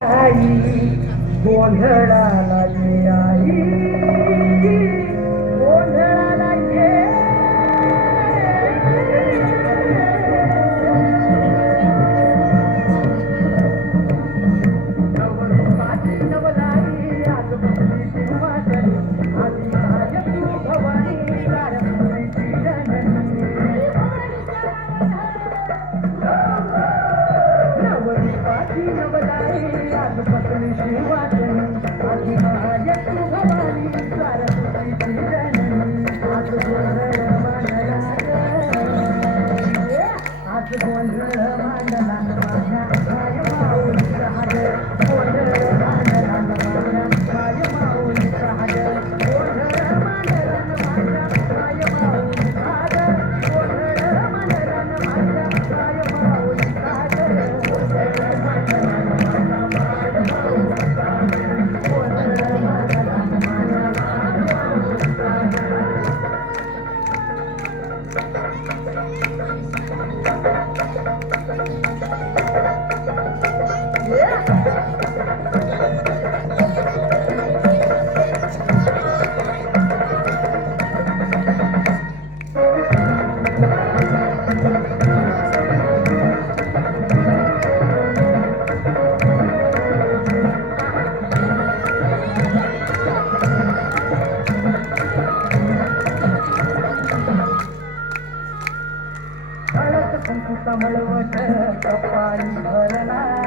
आई गोंधळाला ये आई गोंधळाला ये नवरूपाची नवलाई आज बसलीची वासरी आधी काय तू भवानी कारभारीची जननी नवरूपाची नवलाई आज बसलीची वासरी आधी काय तू भवानी कारभारीची जननी आज गोंधळ मांडला आज गोंधळ मांडला माझ्या काय माऊलीचा हात गोंधळ मांडला माझ्या काय माऊलीचा हात गोंधळ मांडला माझ्या काय माऊलीचा हात गोंधळ मांडला माझ्या काय माऊलीचा हात गोंधळ मांडला माझ्या काय माऊलीचा हात गोंधळ मांडला माझ्या हळद कुंकू कमळवट कपाळी भरला